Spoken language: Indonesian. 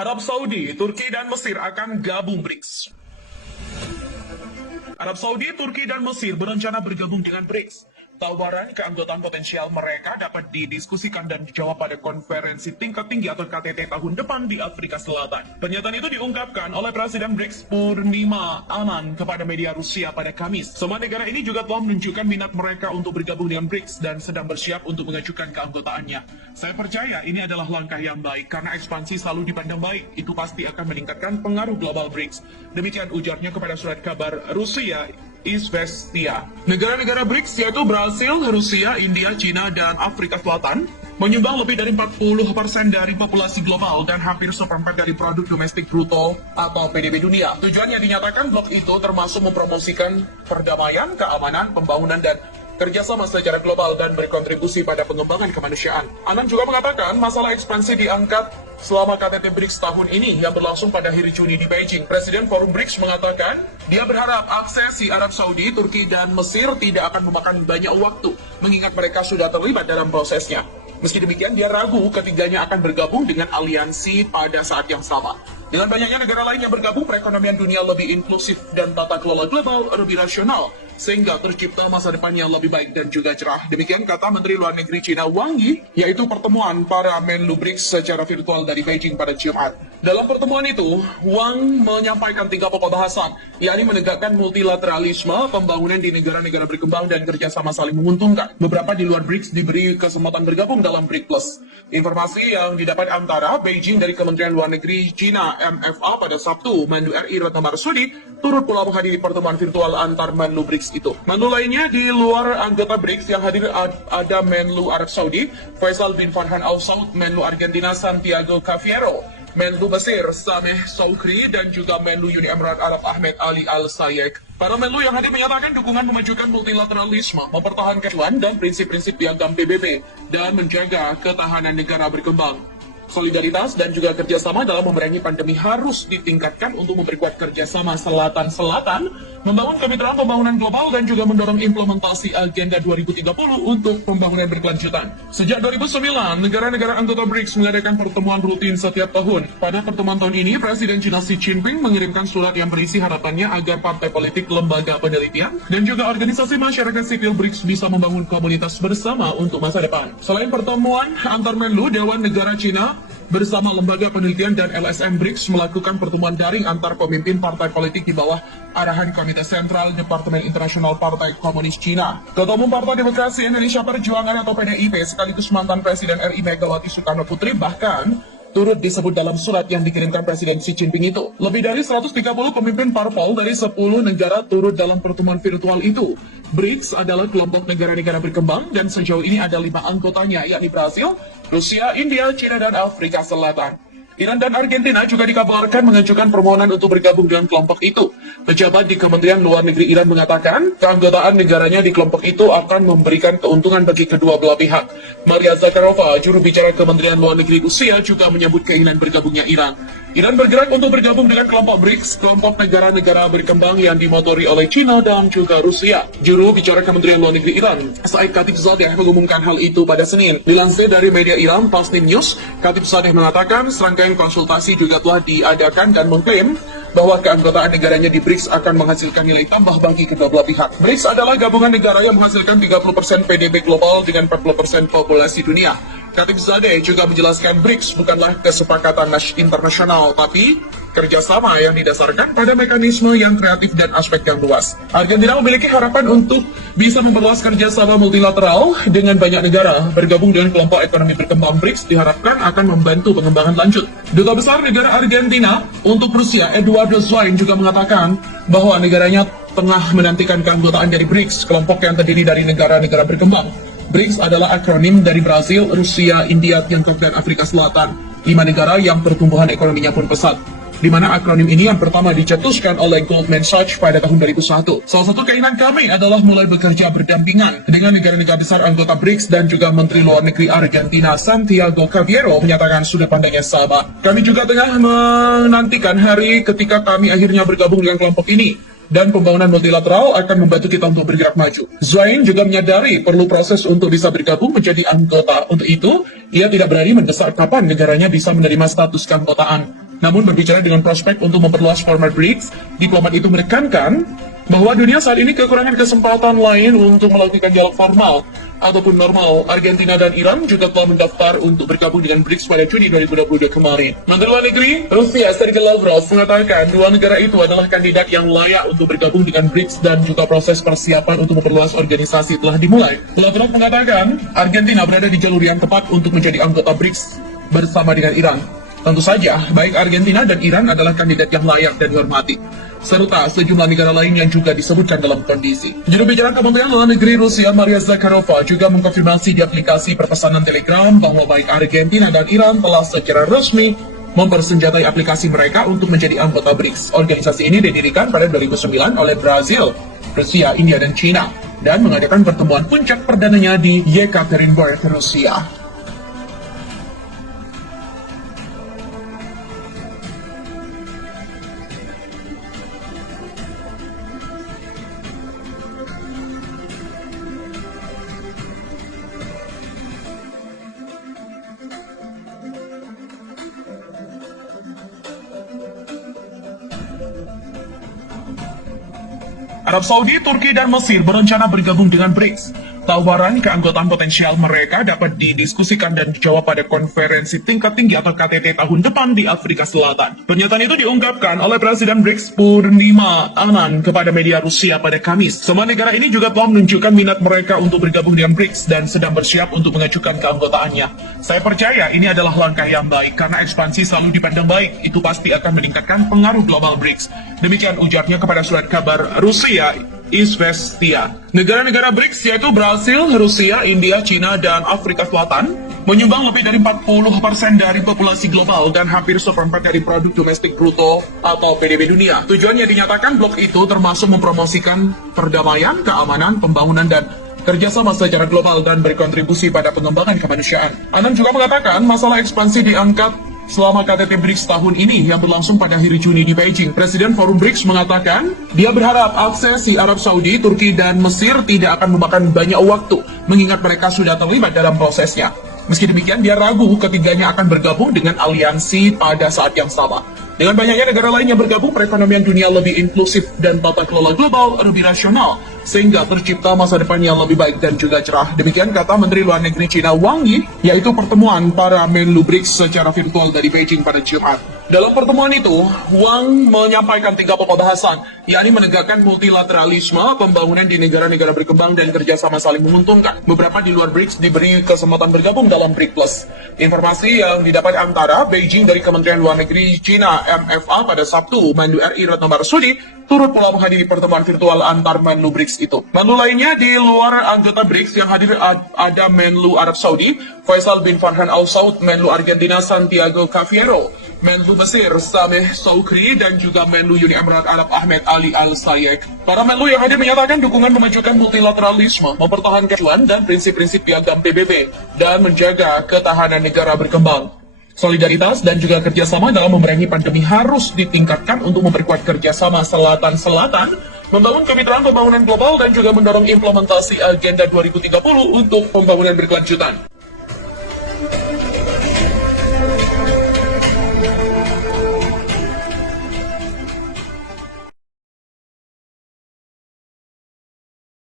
Arab Saudi, Turki, dan Mesir akan gabung BRICS. Arab Saudi, Turki, dan Mesir berencana bergabung dengan BRICS. Tawaran keanggotaan potensial mereka dapat didiskusikan dan dijawab pada konferensi tingkat tinggi atau KTT tahun depan di Afrika Selatan. Pernyataan itu diungkapkan oleh Presiden BRICS Purnima Aman kepada media Rusia pada Kamis. Semua negara ini juga telah menunjukkan minat mereka untuk bergabung dengan BRICS dan sedang bersiap untuk mengajukan keanggotaannya. Saya percaya ini adalah langkah yang baik karena ekspansi selalu dipandang baik. Itu pasti akan meningkatkan pengaruh global BRICS. Demikian ujarnya kepada surat kabar Rusia Izvestia. Negara-negara BRICS yaitu Brasil, Rusia, India, China, dan Afrika Selatan menyumbang lebih dari 40% dari populasi global dan hampir seperempat dari produk domestik bruto atau PDB dunia. Tujuannya dinyatakan blok itu termasuk mempromosikan perdamaian, keamanan, pembangunan, dan kerjasama secara global dan berkontribusi pada pengembangan kemanusiaan. Anand juga mengatakan masalah ekspansi diangkat selama KTT BRICS tahun ini yang berlangsung pada akhir Juni di Beijing. Presiden Forum BRICS mengatakan dia berharap aksesi Arab Saudi, Turki, dan Mesir tidak akan memakan banyak waktu mengingat mereka sudah terlibat dalam prosesnya. Meski demikian, dia ragu ketiganya akan bergabung dengan aliansi pada saat yang sama. Dengan banyaknya negara lain yang bergabung, perekonomian dunia lebih inklusif dan tata kelola global lebih rasional, sehingga tercipta masa depan yang lebih baik dan juga cerah. Demikian kata Menteri Luar Negeri China Wang Yi, yaitu pertemuan para Menlu BRICS secara virtual dari Beijing pada Jumat. Dalam pertemuan itu, Wang menyampaikan 3 pokok bahasan, yakni menegakkan multilateralisme, pembangunan di negara-negara berkembang, dan kerjasama saling menguntungkan. Beberapa di luar BRICS diberi kesempatan bergabung dalam BRIC Plus. Informasi yang didapat antara Beijing dari Kementerian Luar Negeri China MFA pada Sabtu, Menlu RI Retno Marsudi turut pula menghadiri pertemuan virtual antar Menlu BRICS itu. Menlu lainnya di luar anggota BRICS yang hadir ada Menlu Arab Saudi, Faisal bin Farhan Al Saud, Menlu Argentina Santiago Cafiero, Menlu Mesir Sameh Soukri, dan juga Menlu Uni Emirat Arab Ahmed Ali Al Sayed. Para Menlu yang hadir menyatakan dukungan memajukan multilateralisme, mempertahankan ketuan dan prinsip-prinsip piagam PBB, dan menjaga ketahanan negara berkembang. Solidaritas dan juga kerjasama dalam memerangi pandemi harus ditingkatkan untuk memperkuat kerjasama Selatan-Selatan, membangun kemitraan pembangunan global, dan juga mendorong implementasi Agenda 2030 untuk pembangunan berkelanjutan. Sejak 2009, negara-negara anggota BRICS mengadakan pertemuan rutin setiap tahun. Pada pertemuan tahun ini, Presiden China Xi Jinping mengirimkan surat yang berisi harapannya agar partai politik, lembaga penelitian, dan juga organisasi masyarakat sipil BRICS bisa membangun komunitas bersama untuk masa depan. Selain pertemuan antar Menlu, Dewan Negara China bersama Lembaga Penelitian dan LSM BRICS melakukan pertemuan daring antar pemimpin partai politik di bawah arahan Komite Sentral Departemen Internasional Partai Komunis Cina. Ketua Umum Partai Demokrasi Indonesia Perjuangan atau PDIP sekaligus mantan Presiden RI Megawati Soekarno Putri bahkan turut disebut dalam surat yang dikirimkan Presiden Xi Jinping itu. Lebih dari 130 pemimpin parpol dari 10 negara turut dalam pertemuan virtual itu. BRICS adalah kelompok negara-negara berkembang dan sejauh ini ada 5 anggotanya, yakni Brasil, Rusia, India, China, dan Afrika Selatan. Iran dan Argentina juga dikabarkan mengajukan permohonan untuk bergabung dengan kelompok itu. Pejabat di Kementerian Luar Negeri Iran mengatakan keanggotaan negaranya di kelompok itu akan memberikan keuntungan bagi kedua belah pihak. Maria Zakharova, juru bicara Kementerian Luar Negeri Rusia, juga menyambut keinginan bergabungnya Iran. Iran bergerak untuk bergabung dengan kelompok BRICS, kelompok negara-negara berkembang yang dimotori oleh China dan juga Rusia. Juru bicara Kementerian Luar Negeri Iran, Said Khatibzadeh, mengumumkan hal itu pada Senin. Dilansir dari media Iran, Tasnim News, Khatibzadeh mengatakan serangkaian konsultasi juga telah diadakan dan mengklaim bahwa keanggotaan negaranya di BRICS akan menghasilkan nilai tambah bagi kedua belah pihak. BRICS adalah gabungan negara yang menghasilkan 30% PDB global dengan 40% populasi dunia. Khatibzadeh juga menjelaskan BRICS bukanlah kesepakatan internasional, tapi kerjasama yang didasarkan pada mekanisme yang kreatif dan aspek yang luas. Argentina memiliki harapan untuk bisa memperluas kerjasama multilateral dengan banyak negara. Bergabung dengan kelompok ekonomi berkembang BRICS diharapkan akan membantu pengembangan lanjut. Duta Besar Negara Argentina untuk Rusia, Eduardo Zwain, juga mengatakan bahwa negaranya tengah menantikan keanggotaan dari BRICS, kelompok yang terdiri dari negara-negara berkembang. BRICS adalah akronim dari Brasil, Rusia, India, Tiongkok, dan Afrika Selatan. 5 negara yang pertumbuhan ekonominya pun pesat. Di mana akronim ini yang pertama dicetuskan oleh Goldman Sachs pada tahun 2001. Salah satu keinginan kami adalah mulai bekerja berdampingan dengan negara-negara besar anggota BRICS, dan juga Menteri Luar Negeri Argentina Santiago Cafiero menyatakan sudut pandangnya sama. Kami juga tengah menantikan hari ketika kami akhirnya bergabung dengan kelompok ini. Dan pembangunan multilateral akan membantu kita untuk bergerak maju. Zwain juga menyadari perlu proses untuk bisa bergabung menjadi anggota. Untuk itu, ia tidak berani mendesak kapan negaranya bisa menerima status keanggotaan. Namun berbicara dengan prospek untuk memperluas format BRICS, diplomat itu menekankan bahwa dunia saat ini kekurangan kesempatan lain untuk melakukan dialog formal ataupun normal. Argentina dan Iran juga telah mendaftar untuk bergabung dengan BRICS pada Juni 2022 kemarin. Menteri Luar Negeri Rusia Sergei Lavrov mengatakan dua negara itu adalah kandidat yang layak untuk bergabung dengan BRICS dan juga proses persiapan untuk memperluas organisasi telah dimulai. Lavrov mengatakan Argentina berada di jalur yang tepat untuk menjadi anggota BRICS bersama dengan Iran. Tentu saja, baik Argentina dan Iran adalah kandidat yang layak dan dihormati, serta sejumlah negara lain yang juga disebutkan dalam kondisi. Juru bicara Kementerian Luar Negeri Rusia Maria Zakharova juga mengkonfirmasi di aplikasi perpesanan Telegram bahwa baik Argentina dan Iran telah secara resmi mempersenjatai aplikasi mereka untuk menjadi anggota BRICS. Organisasi ini didirikan pada 2009 oleh Brazil, Rusia, India, dan China, dan mengadakan pertemuan puncak perdananya di Yekaterinburg, Rusia. Arab Saudi, Turki, dan Mesir berencana bergabung dengan BRICS. Tawaran keanggotaan potensial mereka dapat didiskusikan dan dijawab pada konferensi tingkat tinggi atau KTT tahun depan di Afrika Selatan. Pernyataan itu diungkapkan oleh Presiden BRICS Purnima Anand kepada media Rusia pada Kamis. Semua negara ini juga telah menunjukkan minat mereka untuk bergabung dengan BRICS dan sedang bersiap untuk mengajukan keanggotaannya. Saya percaya ini adalah langkah yang baik karena ekspansi selalu dipandang baik. Itu pasti akan meningkatkan pengaruh global BRICS. Demikian ujarnya kepada surat kabar Rusia Izvestia. Negara-negara BRICS yaitu Brasil, Rusia, India, China, dan Afrika Selatan menyumbang lebih dari 40% dari populasi global dan hampir seperempat dari produk domestik bruto atau PDB dunia. Tujuannya dinyatakan blok itu termasuk mempromosikan perdamaian, keamanan, pembangunan, dan kerjasama secara global dan berkontribusi pada pengembangan kemanusiaan. Anand juga mengatakan masalah ekspansi diangkat selama KTT BRICS tahun ini yang berlangsung pada akhir Juni di Beijing. Presiden Forum BRICS mengatakan dia berharap aksesi Arab Saudi, Turki, dan Mesir tidak akan memakan banyak waktu mengingat mereka sudah terlibat dalam prosesnya. Meski demikian, dia ragu ketiganya akan bergabung dengan aliansi pada saat yang sama. Dengan banyaknya negara lain yang bergabung, perekonomian dunia lebih inklusif dan tata kelola global lebih rasional, sehingga tercipta masa depan yang lebih baik dan juga cerah. Demikian kata Menteri Luar Negeri China Wang Yi, yaitu pertemuan para Menlu BRICS secara virtual dari Beijing pada Jumat. Dalam pertemuan itu, Wang menyampaikan 3 pokok bahasan, yakni menegakkan multilateralisme, pembangunan di negara-negara berkembang, dan kerjasama saling menguntungkan. Beberapa di luar BRICS diberi kesempatan bergabung dalam BRIC Plus. Informasi yang didapat antara Beijing dari Kementerian Luar Negeri China MFA pada Sabtu, Menlu RI Retno Marsudi turut pula menghadiri pertemuan virtual antar Menlu BRICS itu. Menlu lainnya di luar anggota BRICS yang hadir ada Menlu Arab Saudi, Faisal bin Farhan Al Saud, Menlu Argentina Santiago Cafiero, Menlu Mesir Sameh Soukri, dan juga Menlu Uni Emirat Arab Ahmed Ali Al Sayed. Para Menlu yang hadir menyatakan dukungan memajukan multilateralisme, mempertahankan tujuan dan prinsip-prinsip piagam PBB, dan menjaga ketahanan negara berkembang. Solidaritas dan juga kerjasama dalam memerangi pandemi harus ditingkatkan untuk memperkuat kerjasama Selatan-Selatan, membangun kemitraan pembangunan global, dan juga mendorong implementasi Agenda 2030 untuk pembangunan berkelanjutan.